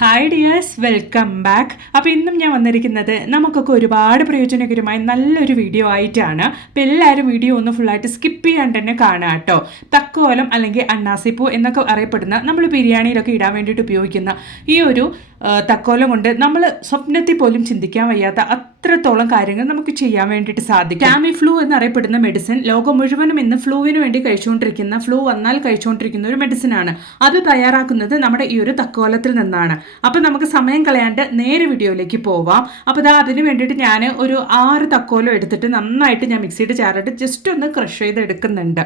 Hi dears, welcome back. അപ്പോൾ ഇന്നും ഞാൻ വന്നിരിക്കുന്നത് നമുക്കൊക്കെ ഒരുപാട് പ്രയോജനകരമായ നല്ലൊരു വീഡിയോ ആയിട്ടാണ്. അപ്പോൾ എല്ലാവരും വീഡിയോ ഒന്ന് ഫുള്ളായിട്ട് സ്കിപ്പ് ചെയ്യാണ്ട് തന്നെ കാണാം കേട്ടോ. തക്കോലം അല്ലെങ്കിൽ അണ്ണാസിപ്പൂ എന്നൊക്കെ അറിയപ്പെടുന്ന നമ്മൾ ബിരിയാണിയിലൊക്കെ ഇടാൻ വേണ്ടിയിട്ട് ഉപയോഗിക്കുന്ന ഈ ഒരു തക്കോലം കൊണ്ട് നമ്മൾ സ്വപ്നത്തിൽ പോലും ചിന്തിക്കാൻ വയ്യാത്ത അത്രത്തോളം കാര്യങ്ങൾ നമുക്ക് ചെയ്യാൻ വേണ്ടിയിട്ട് സാധിക്കും. ടാമി ഫ്ലൂ എന്നറിയപ്പെടുന്ന മെഡിസിൻ ലോകം മുഴുവനും ഇന്ന് ഫ്ലൂവിന് വേണ്ടി കഴിച്ചുകൊണ്ടിരിക്കുന്ന, ഫ്ലൂ വന്നാൽ കഴിച്ചുകൊണ്ടിരിക്കുന്ന ഒരു മെഡിസിനാണ്. അത് തയ്യാറാക്കുന്നത് നമ്മുടെ ഈ ഒരു തക്കോലത്തിൽ നിന്നാണ്. അപ്പം നമുക്ക് സമയം കളയാണ്ട് നേരെ വീഡിയോയിലേക്ക് പോവാം. അപ്പോൾ അതിന് വേണ്ടിയിട്ട് ഞാൻ ഒരു 6 തക്കോലം എടുത്തിട്ട് നന്നായിട്ട് ഞാൻ മിക്സിയുടെ ജാറിട്ട് ജസ്റ്റ് ഒന്ന് ക്രഷ് ചെയ്തെടുക്കുന്നുണ്ട്.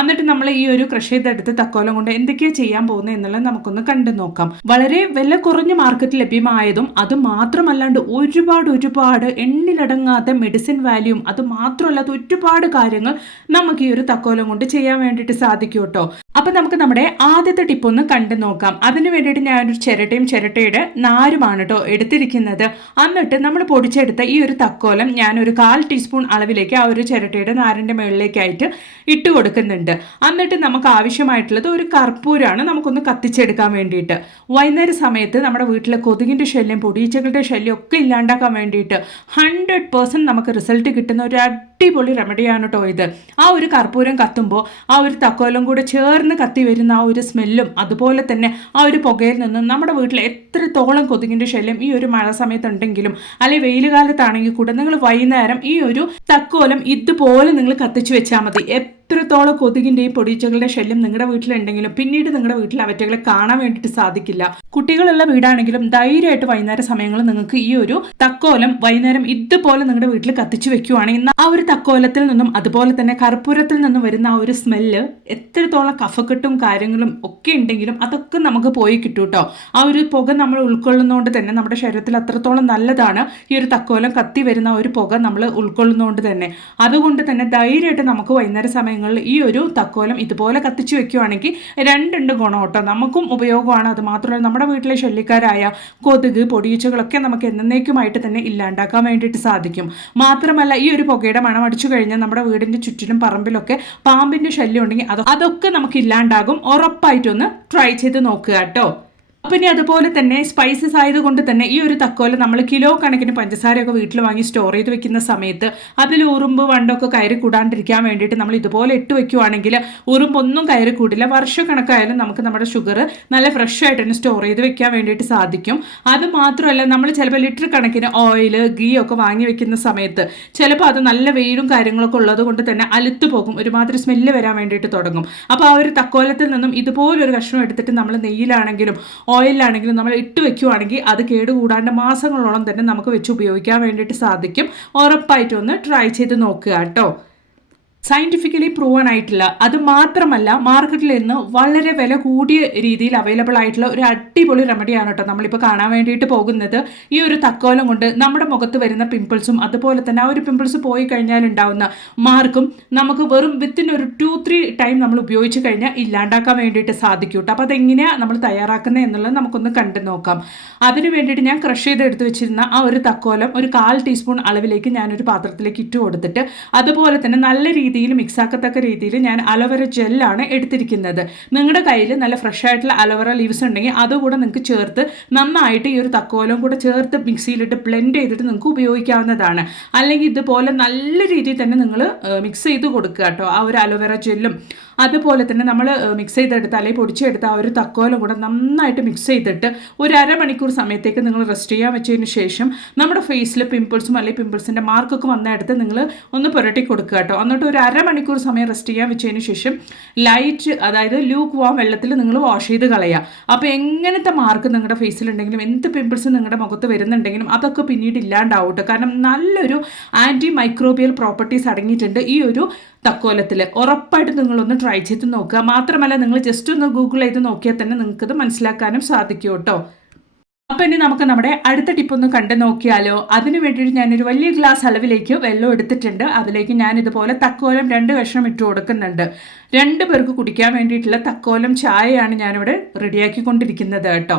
എന്നിട്ട് നമ്മൾ ഈ ഒരു ക്രഷ് ചെയ്തെടുത്ത് തക്കോലം കൊണ്ട് എന്തൊക്കെയാണ് ചെയ്യാൻ പോകുന്നത് എന്നുള്ളത് നമുക്കൊന്ന് കണ്ടു നോക്കാം. വളരെ വില കുറഞ്ഞ മാർക്കറ്റിൽ ലഭ്യമായതും അത് മാത്രമല്ലാണ്ട് ഒരുപാട് എണ്ണിലടങ്ങാത്ത മെഡിസിൻ വാല്യൂം, അത് മാത്രമല്ലാത്ത ഒരുപാട് കാര്യങ്ങൾ നമുക്ക് ഈ ഒരു തക്കോലം കൊണ്ട് ചെയ്യാൻ വേണ്ടിയിട്ട് സാധിക്കും കേട്ടോ. അപ്പം നമുക്ക് നമ്മുടെ ആദ്യത്തെ ടിപ്പ് ഒന്ന് കണ്ടു നോക്കാം. അതിന് വേണ്ടിയിട്ട് ഞാനൊരു ചിരട്ടയുടെ നാരുമാണ് കേട്ടോ എടുത്തിരിക്കുന്നത്. എന്നിട്ട് നമ്മൾ പൊടിച്ചെടുത്ത ഈ ഒരു തക്കോലം ഞാനൊരു 1/4 ടീസ്പൂൺ അളവിലേക്ക് ആ ഒരു ചിരട്ടയുടെ നാരിൻ്റെ മുകളിലേക്കായിട്ട് ഇട്ട് കൊടുക്കുന്നുണ്ട്. എന്നിട്ട് നമുക്ക് ആവശ്യമായിട്ടുള്ളത് ഒരു കർപ്പൂരമാണ് നമുക്കൊന്ന് കത്തിച്ചെടുക്കാൻ വേണ്ടിയിട്ട്. വൈകുന്നേര സമയത്ത് നമ്മുടെ വീട്ടിലെ കൊതുകിൻ്റെ ശല്യം, പൊടിയീച്ചകളുടെ ശല്യം ഒക്കെ ഇല്ലാണ്ടാക്കാൻ വേണ്ടിയിട്ട് 100% നമുക്ക് റിസൾട്ട് കിട്ടുന്ന ഒരു അടിപൊളി റെമഡിയാണ് കേട്ടോ ഇത്. ആ ഒരു കർപ്പൂരം കത്തുമ്പോൾ ആ ഒരു തക്കോലം കൂടെ ചേർന്ന് കത്തി വരുന്ന ആ ഒരു സ്മെല്ലും അതുപോലെ തന്നെ ആ ഒരു പുകയിൽ നിന്നും നമ്മുടെ വീട്ടിൽ എത്രത്തോളം കൊതുകിൻ്റെ ശല്യം ഈ ഒരു മഴ സമയത്തുണ്ടെങ്കിലും അല്ലെങ്കിൽ വെയിൽ കാലത്താണെങ്കിൽ കൂടെ നിങ്ങൾ വൈകുന്നേരം ഈ ഒരു തക്കോലം ഇതുപോലെ നിങ്ങൾ കത്തിച്ച് വെച്ചാൽ മതി. എത്രത്തോളം കൊതുകിൻ്റെയും പൊടിയീച്ചകളുടെ ശല്യം നിങ്ങളുടെ വീട്ടിലുണ്ടെങ്കിലും പിന്നീട് നിങ്ങളുടെ വീട്ടിൽ അവറ്റകളെ കാണാൻ വേണ്ടിയിട്ട് സാധിക്കില്ല. കുട്ടികളുള്ള വീടാണെങ്കിലും ധൈര്യമായിട്ട് വൈകുന്നേര സമയങ്ങളിൽ നിങ്ങൾക്ക് ഈ ഒരു തക്കോലം വൈകുന്നേരം ഇതുപോലെ നിങ്ങളുടെ വീട്ടിൽ കത്തിച്ചു വെക്കുവാണെങ്കിൽ ആ ഒരു തക്കോലത്തിൽ നിന്നും അതുപോലെ തന്നെ കർപ്പൂരത്തിൽ നിന്നും വരുന്ന ആ ഒരു സ്മെല്ല് എത്രത്തോളം കഫക്കെട്ടും കാര്യങ്ങളും ഒക്കെ ഉണ്ടെങ്കിലും അതൊക്കെ നമുക്ക് പോയി കിട്ടും കേട്ടോ. ആ ഒരു പുക നമ്മൾ ഉൾക്കൊള്ളുന്നതുകൊണ്ട് തന്നെ നമ്മുടെ ശരീരത്തിൽ അത്രത്തോളം നല്ലതാണ് ഈ ഒരു തക്കോലം കത്തി വരുന്ന ഒരു പുക നമ്മൾ ഉൾക്കൊള്ളുന്നതുകൊണ്ട് തന്നെ. അതുകൊണ്ട് തന്നെ ധൈര്യമായിട്ട് നമുക്ക് വൈകുന്നേര സമയം ഈ ഒരു തക്കോലം ഇതുപോലെ കത്തിച്ചു വെക്കുകയാണെങ്കിൽ രണ്ടുണ്ട് ഗുണം കേട്ടോ. നമുക്കും ഉപയോഗമാണ്, അത് മാത്രമല്ല നമ്മുടെ വീട്ടിലെ ശല്യക്കാരായ കൊതുക് പൊടിയീച്ചകളൊക്കെ നമുക്ക് എന്നേക്കുമായിട്ട് തന്നെ ഇല്ലാണ്ടാക്കാൻ വേണ്ടിയിട്ട് സാധിക്കും. മാത്രമല്ല ഈ ഒരു പുകയുടെ മണം അടിച്ചു കഴിഞ്ഞാൽ നമ്മുടെ വീടിൻ്റെ ചുറ്റിലും പറമ്പിലൊക്കെ പാമ്പിൻ്റെ ശല്യം ഉണ്ടെങ്കിൽ അതൊക്കെ നമുക്ക് ഇല്ലാണ്ടാകും. ഉറപ്പായിട്ടൊന്ന് ട്രൈ ചെയ്ത് നോക്കുക കേട്ടോ. അപ്പം ഇനി അതുപോലെ തന്നെ സ്പൈസസ് ആയതുകൊണ്ട് തന്നെ ഈ ഒരു തക്കോലം നമ്മൾ കിലോ കണക്കിന് പഞ്ചസാരയൊക്കെ വീട്ടിൽ വാങ്ങി സ്റ്റോർ ചെയ്ത് വെക്കുന്ന സമയത്ത് അതിൽ ഉറുമ്പ് വണ്ടൊക്കെ കയറി കൂടാണ്ടിരിക്കാൻ വേണ്ടിയിട്ട് നമ്മൾ ഇതുപോലെ ഇട്ട് വെക്കുവാണെങ്കിൽ ഉറുമ്പൊന്നും കയറി കൂടില്ല. വർഷക്കണക്കായാലും നമുക്ക് നമ്മുടെ ഷുഗർ നല്ല ഫ്രഷ് ആയിട്ട് തന്നെ സ്റ്റോർ ചെയ്ത് വെക്കാൻ വേണ്ടിയിട്ട് സാധിക്കും. അത് മാത്രമല്ല നമ്മൾ ചിലപ്പോൾ ലിറ്റർ കണക്കിന് ഓയിൽ, ഗീ ഒക്കെ വാങ്ങി വെക്കുന്ന സമയത്ത് ചിലപ്പോൾ അത് നല്ല വെയിലും കാര്യങ്ങളൊക്കെ ഉള്ളത് കൊണ്ട് തന്നെ അലുത്തു പോകും, ഒരുമാതിരി സ്മെല്ല് വരാൻ വേണ്ടിയിട്ട് തുടങ്ങും. അപ്പോൾ ആ ഒരു തക്കോലത്തിൽ നിന്നും ഇതുപോലൊരു കഷ്ണം എടുത്തിട്ട് നമ്മൾ നെയ്യിലാണെങ്കിലും ഓയിലാണെങ്കിലും നമ്മൾ ഇട്ട് വെക്കുവാണെങ്കിൽ അത് കേടുകൂടാണ്ട് മാസങ്ങളോളം തന്നെ നമുക്ക് വെച്ച് ഉപയോഗിക്കാൻ വേണ്ടിയിട്ട് സാധിക്കും. ഉറപ്പായിട്ടും ഒന്ന് ട്രൈ ചെയ്ത് നോക്കുക കേട്ടോ. സയൻറ്റിഫിക്കലി പ്രൂവൺ ആയിട്ടില്ല, അത് മാത്രമല്ല മാർക്കറ്റിൽ നിന്ന് വളരെ വില കൂടിയ രീതിയിൽ അവൈലബിൾ ആയിട്ടുള്ള ഒരു അടിപൊളി റെമഡിയാണ് കേട്ടോ നമ്മളിപ്പോൾ കാണാൻ വേണ്ടിയിട്ട് പോകുന്നത്. ഈ ഒരു തക്കോലം കൊണ്ട് നമ്മുടെ മുഖത്ത് വരുന്ന പിമ്പിൾസും അതുപോലെ തന്നെ ആ ഒരു പിമ്പിൾസ് പോയി കഴിഞ്ഞാൽ ഉണ്ടാവുന്ന മാർക്കും നമുക്ക് വെറും വിത്തിൻ ഒരു 2-3 ടൈം നമ്മൾ ഉപയോഗിച്ച് കഴിഞ്ഞാൽ ഇല്ലാണ്ടാക്കാൻ വേണ്ടിയിട്ട് സാധിക്കും കേട്ടോ. അപ്പോൾ അതെങ്ങനെയാണ് നമ്മൾ തയ്യാറാക്കുന്നത് എന്നുള്ളത് നമുക്കൊന്ന് കണ്ടു നോക്കാം. അതിന് വേണ്ടിയിട്ട് ഞാൻ ക്രഷ് ചെയ്ത് എടുത്ത് വെച്ചിരുന്ന ആ ഒരു തക്കോലം ഒരു 1/4 ടീസ്പൂൺ അളവിലേക്ക് ഞാനൊരു പാത്രത്തിലേക്ക് ഇട്ട് കൊടുത്തിട്ട് അതുപോലെ തന്നെ നല്ല രീതിയിൽ മിക്സ് ആക്കത്തക്ക രീതിയിൽ ഞാൻ അലോവേര ജെല്ലാണ് എടുത്തിരിക്കുന്നത്. നിങ്ങളുടെ കയ്യിൽ നല്ല ഫ്രഷ് ആയിട്ടുള്ള അലോവേര ലീവ്സ് ഉണ്ടെങ്കിൽ അതുകൂടെ നിങ്ങൾക്ക് ചേർത്ത് നന്നായിട്ട് ഈ ഒരു തക്കോലം കൂടെ ചേർത്ത് മിക്സിയിലിട്ട് ബ്ലെൻഡ് ചെയ്തിട്ട് നിങ്ങൾക്ക് ഉപയോഗിക്കാവുന്നതാണ്. അല്ലെങ്കിൽ ഇതുപോലെ നല്ല രീതിയിൽ തന്നെ നിങ്ങൾ മിക്സ് ചെയ്ത് കൊടുക്കുക കേട്ടോ. ആ ഒരു അലോവേര ജെല്ലും അതുപോലെ തന്നെ നമ്മൾ മിക്സ് ചെയ്തെടുത്ത് അല്ലെങ്കിൽ പൊടിച്ചെടുത്ത് ആ ഒരു തക്കോലം കൂടെ നന്നായിട്ട് മിക്സ് ചെയ്തിട്ട് ഒരു അരമണിക്കൂർ സമയത്തേക്ക് നിങ്ങൾ റെസ്റ്റ് ചെയ്യാൻ വെച്ചതിന് ശേഷം നമ്മുടെ ഫേസിൽ പിമ്പിൾസും അല്ലെങ്കിൽ പിമ്പിൾസിൻ്റെ മാർക്കൊക്കെ വന്നെടുത്ത് നിങ്ങൾ ഒന്ന് പുരട്ടി കൊടുക്കുക കേട്ടോ. എന്നിട്ട് ഒരു അരമണിക്കൂർ സമയം റെസ്റ്റ് ചെയ്യാൻ വെച്ചതിന് ശേഷം ലൈറ്റ്, അതായത് ലൂക്ക് വാം വെള്ളത്തിൽ നിങ്ങൾ വാഷ് ചെയ്ത് കളയുക. അപ്പോൾ എങ്ങനത്തെ മാർക്ക് നിങ്ങളുടെ ഫേസിലുണ്ടെങ്കിലും എന്ത് പിമ്പിൾസ് നിങ്ങളുടെ മുഖത്ത് വരുന്നുണ്ടെങ്കിലും അതൊക്കെ പിന്നീട് ഇല്ലാണ്ടാവും കേട്ടോ. കാരണം നല്ലൊരു ആൻറ്റി മൈക്രോബിയൽ പ്രോപ്പർട്ടീസ് അടങ്ങിയിട്ടുണ്ട് ഈ ഒരു തക്കോലത്തിൽ. ഉറപ്പായിട്ട് നിങ്ങളൊന്ന് ട്രൈ ചെയ്ത് നോക്കുക. മാത്രമല്ല നിങ്ങൾ ജസ്റ്റ് ഒന്ന് ഗൂഗിൾ ചെയ്ത് നോക്കിയാൽ തന്നെ നിങ്ങൾക്കത് മനസ്സിലാക്കാനും സാധിക്കും കേട്ടോ. അപ്പം ഇനി നമുക്ക് നമ്മുടെ അടുത്ത ടിപ്പ് ഒന്ന് കണ്ടു നോക്കിയാലോ. അതിന് വേണ്ടിയിട്ട് ഞാനൊരു വലിയ ഗ്ലാസ് അളവിലേക്ക് വെള്ളം എടുത്തിട്ടുണ്ട്. അതിലേക്ക് ഞാൻ ഇതുപോലെ തക്കോലം 2 കഷ്ണം ഇട്ട് കൊടുക്കുന്നുണ്ട്. 2 പേർക്ക് കുടിക്കാൻ വേണ്ടിയിട്ടുള്ള തക്കോലം ചായയാണ് ഞാനിവിടെ റെഡിയാക്കിക്കൊണ്ടിരിക്കുന്നത് കേട്ടോ.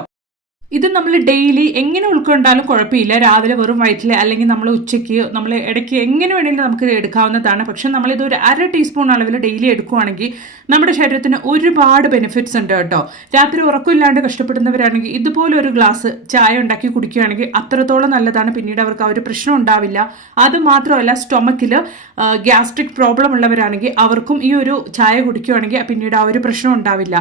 ഇത് നമ്മൾ ഡെയിലി എങ്ങനെ ഉൾക്കൊണ്ടാലും കുഴപ്പമില്ല. രാവിലെ വെറും വയറ്റിൽ അല്ലെങ്കിൽ നമ്മൾ ഉച്ചയ്ക്ക് നമ്മൾ ഇടയ്ക്ക് എങ്ങനെ വേണമെങ്കിലും നമുക്ക് എടുക്കാവുന്നതാണ്. പക്ഷെ നമ്മളിത് ഒരു 1/2 ടീസ്പൂൺ അളവിൽ ഡെയിലി എടുക്കുകയാണെങ്കിൽ നമ്മുടെ ശരീരത്തിന് ഒരുപാട് ബെനിഫിറ്റ്സ് ഉണ്ട് കേട്ടോ. രാത്രി ഉറക്കമില്ലാണ്ട് കഷ്ടപ്പെടുന്നവരാണെങ്കിൽ ഇതുപോലെ ഒരു ഗ്ലാസ് ചായ ഉണ്ടാക്കി കുടിക്കുകയാണെങ്കിൽ അത്രത്തോളം നല്ലതാണ്. പിന്നീട് അവർക്ക് ആ ഒരു പ്രശ്നം ഉണ്ടാവില്ല. അത് മാത്രമല്ല, സ്റ്റൊമക്കിൽ ഗ്യാസ്ട്രിക് പ്രോബ്ലം ഉള്ളവരാണെങ്കിൽ അവർക്കും ഈ ഒരു ചായ കുടിക്കുകയാണെങ്കിൽ പിന്നീട് ആ ഒരു പ്രശ്നം ഉണ്ടാവില്ല.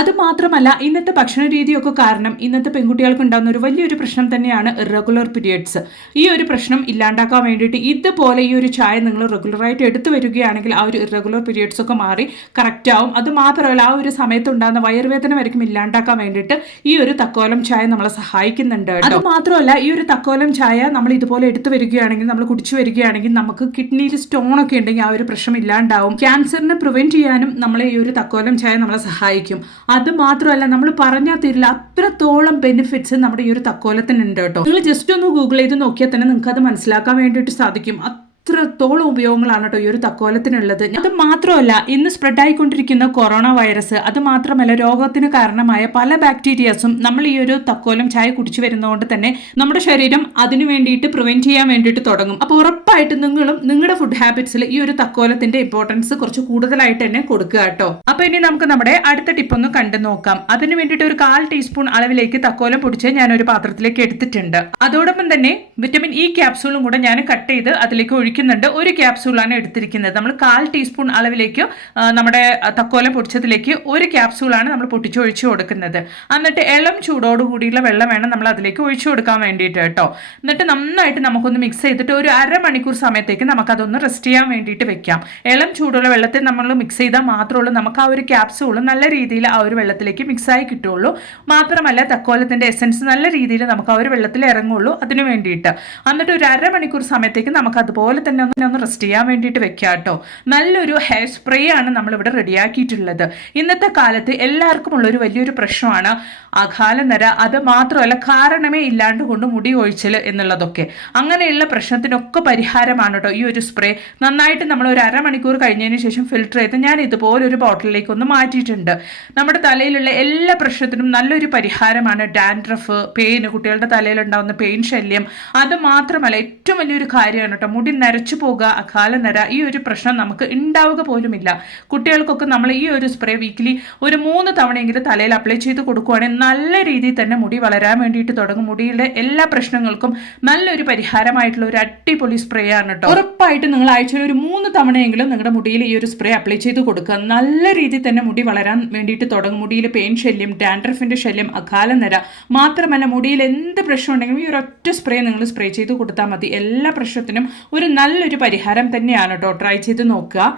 അത് മാത്രമല്ല, ഇന്നത്തെ ഭക്ഷണ രീതിയൊക്കെ കാരണം ഇന്നത്തെ പെൺകുട്ടികൾക്ക് ഉണ്ടാകുന്ന ഒരു വലിയൊരു പ്രശ്നം തന്നെയാണ് ഇറഗുലർ പീരിയഡ്സ്. ഈ ഒരു പ്രശ്നം ഇല്ലാണ്ടാക്കാൻ വേണ്ടിയിട്ട് ഇതുപോലെ ഈ ഒരു ചായ നിങ്ങൾ റെഗുലറായിട്ട് എടുത്തു വരികയാണെങ്കിൽ ആ ഒരു ഇറഗുലർ പീരിയഡ്സ് ഒക്കെ മാറി കറക്റ്റ് ആവും. അത് മാത്രമല്ല, ആ ഒരു സമയത്ത് ഉണ്ടാകുന്ന വയറുവേദന വരയ്ക്കും ഇല്ലാണ്ടാക്കാൻ വേണ്ടിയിട്ട് ഈ ഒരു തക്കോലം ചായ നമ്മളെ സഹായിക്കുന്നുണ്ട്. അത് മാത്രമല്ല, ഈ ഒരു തക്കോലം ചായ നമ്മൾ ഇതുപോലെ എടുത്തു വരികയാണെങ്കിൽ, നമ്മൾ കുടിച്ചു വരികയാണെങ്കിൽ നമുക്ക് കിഡ്നിയിൽ സ്റ്റോൺ ഒക്കെ ഉണ്ടെങ്കിൽ ആ ഒരു പ്രശ്നം ഇല്ലാണ്ടാവും. ക്യാൻസറിനെ പ്രിവെന്റ് ചെയ്യാനും നമ്മളെ ഈ ഒരു തക്കോലം ചായ നമ്മളെ സഹായിക്കും. അത് മാത്രമല്ല, നമ്മൾ പറഞ്ഞാൽ തരില്ല അത്രത്തോളം ബെനിഫിറ്റ്സ് നമ്മുടെ ഈ ഒരു തക്കോലത്തിനുണ്ട് കേട്ടോ. നിങ്ങൾ ജസ്റ്റ് ഒന്ന് ഗൂഗിൾ ചെയ്ത് നോക്കിയാൽ തന്നെ നിങ്ങൾക്ക് അത് മനസ്സിലാക്കാൻ വേണ്ടിയിട്ട് സാധിക്കും. അത്രത്തോളം ഉപയോഗങ്ങളാണ് കേട്ടോ ഈ ഒരു തക്കോലത്തിനുള്ളത്. അത് മാത്രമല്ല, ഇന്ന് സ്പ്രെഡ് ആയിക്കൊണ്ടിരിക്കുന്ന കൊറോണ വൈറസ്, അത് മാത്രമല്ല രോഗത്തിന് കാരണമായ പല ബാക്ടീരിയാസും നമ്മൾ ഈ ഒരു തക്കോലം ചായ കുടിച്ചു വരുന്നതുകൊണ്ട് തന്നെ നമ്മുടെ ശരീരം അതിനു വേണ്ടിയിട്ട് പ്രിവെന്റ് ചെയ്യാൻ വേണ്ടിയിട്ട് തുടങ്ങും. അപ്പോൾ ഉറപ്പായിട്ട് നിങ്ങളും നിങ്ങളുടെ ഫുഡ് ഹാബിറ്റ്സിൽ ഈ ഒരു തക്കോലത്തിന്റെ ഇമ്പോർട്ടൻസ് കുറച്ച് കൂടുതലായിട്ട് തന്നെ കൊടുക്കുക കേട്ടോ. അപ്പൊ ഇനി നമുക്ക് നമ്മുടെ അടുത്ത ടിപ്പ് ഒന്ന് കണ്ടു നോക്കാം. അതിന് വേണ്ടിയിട്ട് ഒരു 1/4 ടീസ്പൂൺ അളവിലേക്ക് തക്കോലം പൊടിച്ച് ഞാൻ ഒരു പാത്രത്തിലേക്ക് എടുത്തിട്ടുണ്ട്. അതോടൊപ്പം തന്നെ വിറ്റമിൻ ഇ ക്യാപ്സൂളും കൂടെ ഞാൻ കട്ട് ചെയ്ത് അതിലേക്ക് ഒഴിക്കുന്നുണ്ട്. ഒരു ക്യാപ്സൂളാണ് എടുത്തിരിക്കുന്നത്. നമ്മൾ 1/4 ടീസ്പൂൺ അളവിലേക്ക് നമ്മുടെ തക്കോലം പൊടിച്ചതിലേക്ക് ഒരു ക്യാപ്സൂളാണ് നമ്മൾ പൊട്ടിച്ചൊഴിച്ചു കൊടുക്കുന്നത്. എന്നിട്ട് ഇളം ചൂടോട് കൂടിയുള്ള വെള്ളം വേണം നമ്മൾ അതിലേക്ക് ഒഴിച്ചു കൊടുക്കാൻ വേണ്ടിയിട്ട് കേട്ടോ. എന്നിട്ട് നന്നായിട്ട് നമുക്കൊന്ന് മിക്സ് ചെയ്തിട്ട് ഒരു 1/2 മണിക്കൂർ സമയത്തേക്ക് നമുക്കതൊന്ന് റെസ്റ്റ് ചെയ്യാൻ വേണ്ടിയിട്ട് വെക്കാം. ഇളം ചൂടുള്ള വെള്ളത്തിൽ നമ്മൾ മിക്സ് ചെയ്താൽ മാത്രമുള്ളൂ നമുക്ക് ആ ഒരു ക്യാപ്സൂൾ നല്ല രീതിയിൽ ആ ഒരു വെള്ളത്തിലേക്ക് മിക്സായി കിട്ടുള്ളൂ. മാത്രമല്ല, തക്കോലത്തിന്റെ എസൻസ് നല്ല രീതിയിൽ നമുക്ക് ആ ഒരു വെള്ളത്തിൽ ഇറങ്ങുള്ളൂ. അതിന് വേണ്ടിയിട്ട് എന്നിട്ട് ഒരു 1/2 മണിക്കൂർ സമയത്തേക്ക് നമുക്ക് അതുപോലെ തന്നെ ഒന്ന് റെസ്റ്റ് ചെയ്യാൻ വേണ്ടിയിട്ട് വെക്കാം കേട്ടോ. നല്ലൊരു ഹെയർ സ്പ്രേ ആണ് നമ്മളിവിടെ റെഡിയാക്കിയിട്ടുള്ളത്. ഇന്നത്തെ കാലത്ത് എല്ലാവർക്കും ഉള്ളൊരു വലിയൊരു പ്രശ്നമാണ് അകാലനര. അത് മാത്രമല്ല, കാരണമേ ഇല്ലാണ്ട് കൊണ്ട് മുടി ഒഴിച്ചൽ എന്നുള്ളതൊക്കെ. അങ്ങനെയുള്ള പ്രശ്നത്തിനൊക്കെ പരിഹാരമാണ് കേട്ടോ ഈ ഒരു സ്പ്രേ. നന്നായിട്ട് നമ്മൾ ഒരു 1/2 മണിക്കൂർ കഴിഞ്ഞതിന് ശേഷം ഫിൽറ്റർ ചെയ്ത് ഞാൻ ഇതുപോലെ ഒരു ബോട്ടിലേക്ക് ഒന്ന് മാറ്റിയിട്ടുണ്ട്. നമ്മുടെ തലയിലുള്ള എല്ലാ പ്രശ്നത്തിനും നല്ലൊരു പരിഹാരമാണ് ഡാൻഡ്രഫ്, പെയിൻ, കുട്ടികളുടെ തലയിലുണ്ടാവുന്ന പെയിൻ ശല്യം. അത് മാത്രമല്ല, ഏറ്റവും വലിയൊരു കാര്യമാണ് കേട്ടോ മുടി നരച്ചു പോകുക, അകാലനര. ഈ ഒരു പ്രശ്നം നമുക്ക് ഉണ്ടാവുക പോലുമില്ല. കുട്ടികൾക്കൊക്കെ നമ്മൾ ഈ ഒരു സ്പ്രേ വീക്കിലി ഒരു 3 തവണയെങ്കിലും തലയിൽ അപ്ലൈ ചെയ്ത് കൊടുക്കുകയാണെങ്കിൽ നല്ല രീതിയിൽ തന്നെ മുടി വളരാൻ വേണ്ടിയിട്ട് തുടങ്ങും. മുടിയുടെ എല്ലാ പ്രശ്നങ്ങൾക്കും നല്ലൊരു പരിഹാരമായിട്ടുള്ള ഒരു അടിപൊളി സ്പ്രേ ആണ് കേട്ടോ. ഉറപ്പായിട്ട് നിങ്ങൾ ആഴ്ചയിൽ ഒരു 3 തവണയെങ്കിലും നിങ്ങളുടെ മുടിയിൽ ഈ ഒരു സ്പ്രേ അപ്ലൈ ചെയ്ത് കൊടുക്കുക. നല്ല രീതിയിൽ തന്നെ മുടി വളരാൻ വേണ്ടിയിട്ട് തുടങ്ങും. മുടിയിൽ പെയിൻ ശല്യം, ഡാൻഡ്രഫിന്റെ ശല്യം, അകാലനര മാത്രമല്ല, മുടിയിൽ എന്ത് പ്രശ്നം ഉണ്ടെങ്കിലും ഈ ഒരു ഒറ്റ സ്പ്രേ നിങ്ങൾ സ്പ്രേ ചെയ്ത് കൊടുത്താൽ മതി. എല്ലാ പ്രശ്നത്തിനും ഒരു നല്ലൊരു പരിഹാരം തന്നെയാണ് കേട്ടോ. ട്രൈ ചെയ്ത് നോക്കുക.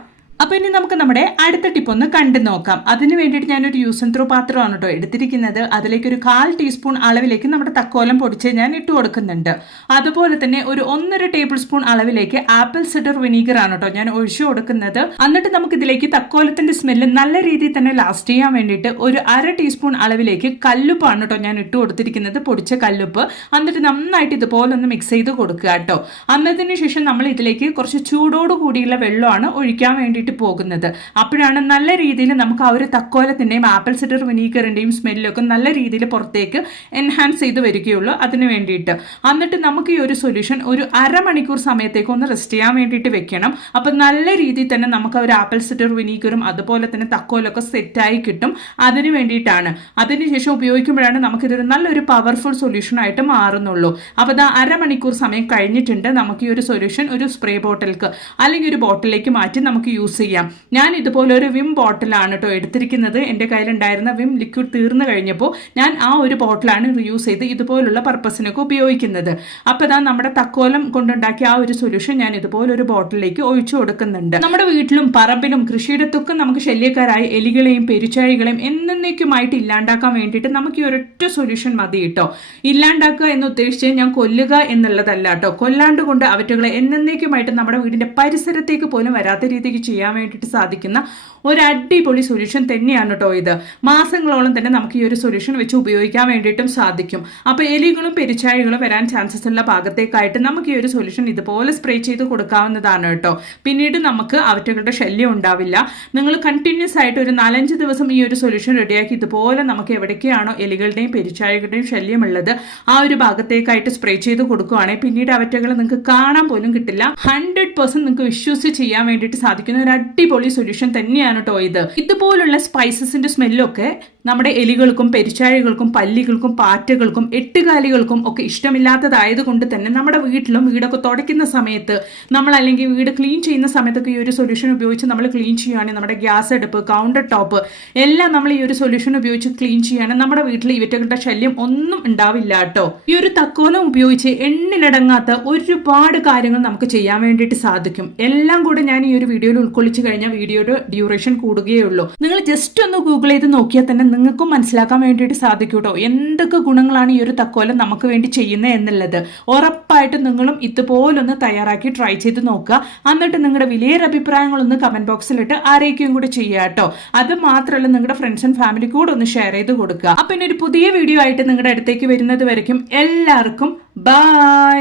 അപ്പോൾ ഇനി നമുക്ക് നമ്മുടെ അടുത്ത ടിപ്പ് ഒന്ന് കണ്ടു നോക്കാം. അതിന് വേണ്ടിയിട്ട് ഞാനൊരു യൂസ് ആൻഡ് ത്രോ പാത്രമാണ് കേട്ടോ എടുത്തിരിക്കുന്നത്. അതിലേക്ക് ഒരു 1/4 ടീസ്പൂൺ അളവിലേക്ക് നമ്മുടെ തക്കോലം പൊടിച്ച് ഞാൻ ഇട്ട് കൊടുക്കുന്നുണ്ട്. അതുപോലെ തന്നെ ഒരു 1.5 ടേബിൾ സ്പൂൺ അളവിലേക്ക് ആപ്പിൾ സിഡർ വിനീഗർ ആണ് കേട്ടോ ഞാൻ ഒഴിച്ചു കൊടുക്കുന്നത്. എന്നിട്ട് നമുക്ക് ഇതിലേക്ക് തക്കോലത്തിന്റെ സ്മെല്ല് നല്ല രീതിയിൽ തന്നെ ലാസ്റ്റ് ചെയ്യാൻ വേണ്ടിയിട്ട് ഒരു 1/2 ടീസ്പൂൺ അളവിലേക്ക് കല്ലുപ്പാണ് കേട്ടോ ഞാൻ ഇട്ട് കൊടുത്തിരിക്കുന്നത്, പൊടിച്ച കല്ലുപ്പ്. എന്നിട്ട് നന്നായിട്ട് ഇതുപോലെ ഒന്ന് മിക്സ് ചെയ്ത് കൊടുക്കുക കേട്ടോ. അന്നതിന് ശേഷം നമ്മൾ ഇതിലേക്ക് കുറച്ച് ചൂടോട് കൂടിയുള്ള വെള്ളമാണ് ഒഴിക്കാൻ വേണ്ടിയിട്ട് പോകുന്നത്. അപ്പോഴാണ് നല്ല രീതിയിൽ നമുക്ക് ആ ഒരു തക്കോലത്തിന്റെയും ആപ്പിൾ സിഡർ വിനീഗറിന്റെയും സ്മെല്ലൊക്കെ നല്ല രീതിയിൽ പുറത്തേക്ക് എൻഹാൻസ് ചെയ്ത് വരികയുള്ളൂ. അതിന് വേണ്ടിയിട്ട് എന്നിട്ട് നമുക്ക് ഈ ഒരു സൊല്യൂഷൻ ഒരു 1/2 മണിക്കൂർ സമയത്തേക്ക് ഒന്ന് റെസ്റ്റ് ചെയ്യാൻ വേണ്ടിയിട്ട് വെക്കണം. അപ്പൊ നല്ല രീതിയിൽ തന്നെ നമുക്ക് ഒരു ആപ്പിൾ സിഡർ വിനീഗറും അതുപോലെ തന്നെ തക്കോലൊക്കെ സെറ്റായി കിട്ടും. അതിന് വേണ്ടിയിട്ടാണ്. അതിനുശേഷം ഉപയോഗിക്കുമ്പോഴാണ് നമുക്കിതൊരു നല്ലൊരു പവർഫുൾ സൊല്യൂഷൻ ആയിട്ട് മാറുന്നുള്ളൂ. അപ്പൊ അത് 1/2 മണിക്കൂർ സമയം കഴിഞ്ഞിട്ടുണ്ട്. നമുക്ക് ഈ ഒരു സൊല്യൂഷൻ ഒരു സ്പ്രേ ബോട്ടിലേക്ക് അല്ലെങ്കിൽ ഒരു ബോട്ടിലേക്ക് മാറ്റി നമുക്ക് യൂസ് ചെയ്യാം. ഞാൻ ഇതുപോലെ ഒരു വിം ബോട്ടിലാണ് കേട്ടോ എടുത്തിരിക്കുന്നത്. എൻ്റെ കയ്യിലുണ്ടായിരുന്ന വിം ലിക്വിഡ് തീർന്നു കഴിഞ്ഞപ്പോൾ ഞാൻ ആ ഒരു ബോട്ടിലാണ് റീയൂസ് ചെയ്ത് ഇതുപോലുള്ള പർപ്പസിനൊക്കെ ഉപയോഗിക്കുന്നത്. അപ്പോൾ ഇതാ നമ്മുടെ തക്കോലം കൊണ്ടുണ്ടാക്കിയ ആ ഒരു സൊല്യൂഷൻ ഞാൻ ഇതുപോലൊരു ബോട്ടിലേക്ക് ഒഴിച്ചു കൊടുക്കുന്നുണ്ട്. നമ്മുടെ വീട്ടിലും പറമ്പിലും കൃഷിയിടത്തൊക്കെ നമുക്ക് ശല്യക്കാരായ എലികളെയും പെരുച്ചാഴികളെയും എന്നേക്കുമായിട്ട് ഇല്ലാണ്ടാക്കാൻ വേണ്ടിയിട്ട് നമുക്ക് ഈ ഒരൊറ്റ സൊല്യൂഷൻ മതി കേട്ടോ. ഇല്ലാണ്ടാക്കുക എന്ന് ഉദ്ദേശിച്ച് ഞാൻ കൊല്ലുക എന്നുള്ളതല്ല കേട്ടോ. കൊല്ലാണ്ട് കൊണ്ട് അവറ്റകളെ എന്നേക്കുമായിട്ട് നമ്മുടെ വീടിന്റെ പരിസരത്തേക്ക് പോലും വരാത്ത രീതിക്ക് ചെയ്യാൻ ചെയ്യാൻ വേണ്ടിയിട്ട് സാധിക്കുന്ന ഒരു അടിപൊളി സൊല്യൂഷൻ തന്നെയാണ് കേട്ടോ ഇത്. മാസങ്ങളോളം തന്നെ നമുക്ക് ഈ ഒരു സൊല്യൂഷൻ വെച്ച് ഉപയോഗിക്കാൻ വേണ്ടിയിട്ടും സാധിക്കും. അപ്പോൾ എലികളും പെരിച്ചാഴികളും വരാൻ ചാൻസസ് ഉള്ള ഭാഗത്തേക്കായിട്ട് നമുക്ക് ഈ ഒരു സൊല്യൂഷൻ ഇതുപോലെ സ്പ്രേ ചെയ്ത് കൊടുക്കാവുന്നതാണ് കേട്ടോ. പിന്നീട് നമുക്ക് അവറ്റകളുടെ ശല്യം ഉണ്ടാവില്ല. നിങ്ങൾ കണ്ടിന്യൂസ് ആയിട്ട് ഒരു 4-5 ദിവസം ഈ ഒരു സൊല്യൂഷൻ റെഡിയാക്കി ഇതുപോലെ നമുക്ക് എവിടേക്കാണോ എലികളുടെയും പെരിച്ചാഴികളുടെയും ശല്യമുള്ളത് ആ ഒരു ഭാഗത്തേക്കായിട്ട് സ്പ്രേ ചെയ്ത് കൊടുക്കുകയാണെങ്കിൽ പിന്നീട് അവറ്റകൾ നിങ്ങൾക്ക് കാണാൻ പോലും കിട്ടില്ല. 100% നിങ്ങൾക്ക് വിശ്വസിച്ച് ചെയ്യാൻ വേണ്ടിയിട്ട് സാധിക്കുന്ന ഒരു അടിപൊളി സൊല്യൂഷൻ തന്നെയാണ് കേട്ടോ ഇത്. ഇതുപോലുള്ള സ്പൈസസിന്റെ സ്മെല്ലൊക്കെ നമ്മുടെ എലികൾക്കും പെരിച്ചാഴികൾക്കും പല്ലികൾക്കും പാറ്റകൾക്കും എട്ടുകാലികൾക്കും ഒക്കെ ഇഷ്ടമില്ലാത്തതായത് കൊണ്ട് തന്നെ നമ്മുടെ വീടൊക്കെ തുടയ്ക്കുന്ന സമയത്ത് നമ്മൾ അല്ലെങ്കിൽ വീട് ക്ലീൻ ചെയ്യുന്ന സമയത്തൊക്കെ ഈ ഒരു സൊല്യൂഷൻ ഉപയോഗിച്ച് നമ്മൾ ക്ലീൻ ചെയ്യുകയാണെങ്കിൽ നമ്മുടെ ഗ്യാസ് അടുപ്പ് കൗണ്ടർ ടോപ്പ് എല്ലാം നമ്മൾ ഈ ഒരു സൊല്യൂഷൻ ഉപയോഗിച്ച് ക്ലീൻ ചെയ്യുകയാണെങ്കിൽ നമ്മുടെ വീട്ടിൽ ഇവറ്റകളുടെ ശല്യം ഒന്നും ഉണ്ടാവില്ല കേട്ടോ. ഈ ഒരു തക്കോലം ഉപയോഗിച്ച് എണ്ണിലടങ്ങാത്ത ഒരുപാട് കാര്യങ്ങൾ നമുക്ക് ചെയ്യാൻ വേണ്ടിയിട്ട് സാധിക്കും. എല്ലാം കൂടെ ഞാൻ ഈ ഒരു വീഡിയോയിൽ ഉൾക്കൊള്ളിച്ചു കഴിഞ്ഞാൽ വീഡിയോയുടെ ഡ്യൂറേഷൻ കൂടുകയേ ഉള്ളൂ. നിങ്ങൾ ജസ്റ്റ് ഒന്ന് ഗൂഗിൾ ചെയ്ത് നോക്കിയാൽ തന്നെ നിങ്ങൾക്കും മനസ്സിലാക്കാൻ വേണ്ടിയിട്ട് സാധിക്കും കേട്ടോ എന്തൊക്കെ ഗുണങ്ങളാണ് ഈ ഒരു തക്കോലം നമുക്ക് വേണ്ടി ചെയ്യുന്നത് എന്നുള്ളത്. ഉറപ്പായിട്ടും നിങ്ങളും ഇതുപോലൊന്ന് തയ്യാറാക്കി ട്രൈ ചെയ്ത് നോക്കുക. എന്നിട്ട് നിങ്ങളുടെ വലിയൊരു അഭിപ്രായങ്ങളൊന്ന് കമന്റ് ബോക്സിലിട്ട് ആരേക്കും കൂടെ ചെയ്യുക കേട്ടോ. അത് മാത്രമല്ല നിങ്ങളുടെ ഫ്രണ്ട്സ് ആൻഡ് ഫാമിലി കൂടെ ഒന്ന് ഷെയർ ചെയ്ത് കൊടുക്കുക. അപ്പം ഒരു പുതിയ വീഡിയോ ആയിട്ട് നിങ്ങളുടെ അടുത്തേക്ക് വരുന്നത് വരയ്ക്കും എല്ലാവർക്കും ബൈ.